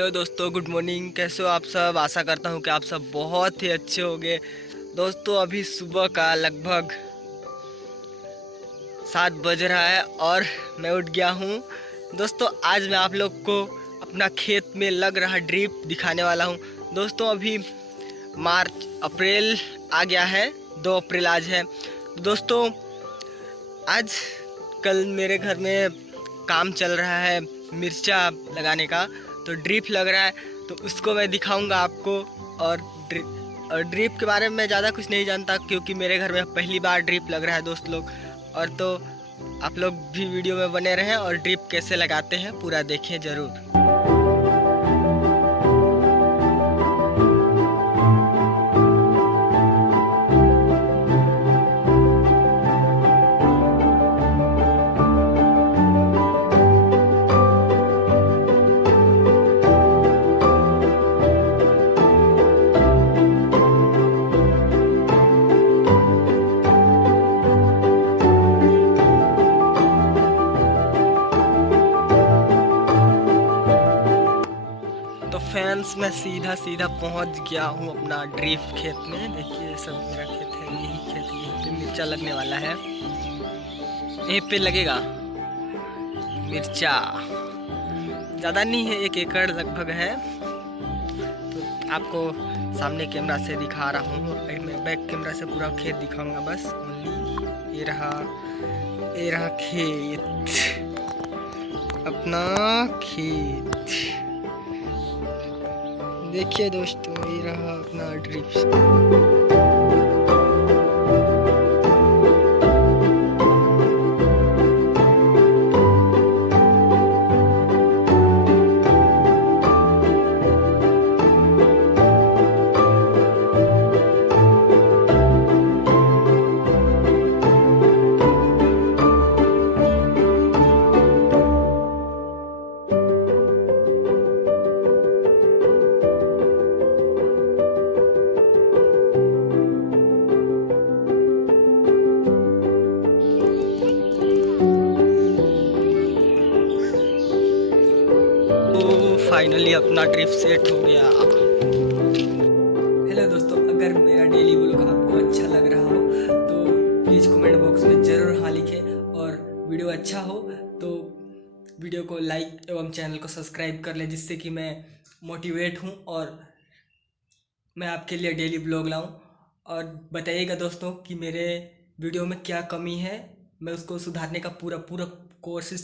Hello दोस्तों, good morning. कैसे हो आप सब? आशा करता हूँ कि आप सब बहुत ही अच्छे होंगे। दोस्तों, अभी सुबह का लगभग 7 बज रहा है और मैं उठ गया हूँ। दोस्तों, आज मैं आप लोग को अपना खेत में लग रहा ड्रिप दिखाने वाला हूँ। दोस्तों, अभी मार्च अप्रैल आ गया है, 2 अप्रैल आज है। दोस्तों, आज कल मेरे घर में काम चल रहा है मिर्चा लगाने का, तो ड्रिप लग रहा है, तो उसको मैं दिखाऊंगा आपको। और ड्रिप के बारे में मैं ज़्यादा कुछ नहीं जानता, क्योंकि मेरे घर में पहली बार ड्रिप लग रहा है दोस्त लोग। और तो आप लोग भी वीडियो में बने रहें और ड्रिप कैसे लगाते हैं पूरा देखें ज़रूर। तो फैंस, मैं सीधा सीधा पहुंच गया हूं अपना ड्रिप खेत में। देखिए, सब मेरा खेत है, यही खेत, यहीं पे मिर्चा लगने वाला है। यहीं पे लगेगा मिर्चा, ज़्यादा नहीं है, 1 एकड़ लगभग है। तो आपको सामने कैमरा से दिखा रहा हूँ, मैं बैक कैमरा से पूरा खेत दिखाऊंगा बस ओनली। ये रहा खेत, अपना खेत। देखिए दोस्तों, ये रहा अपना ड्रिप। तो फाइनली अपना ट्रिप सेट हो गया। हेलो दोस्तों, अगर मेरा डेली व्लॉग आपको अच्छा लग रहा हो तो प्लीज़ कमेंट बॉक्स में ज़रूर हाँ लिखें, और वीडियो अच्छा हो तो वीडियो को लाइक एवं चैनल को सब्सक्राइब कर लें, जिससे कि मैं मोटिवेट हूँ और मैं आपके लिए डेली व्लॉग लाऊं। और बताइएगा दोस्तों कि मेरे वीडियो में क्या कमी है, मैं उसको सुधारने का पूरा कोशिश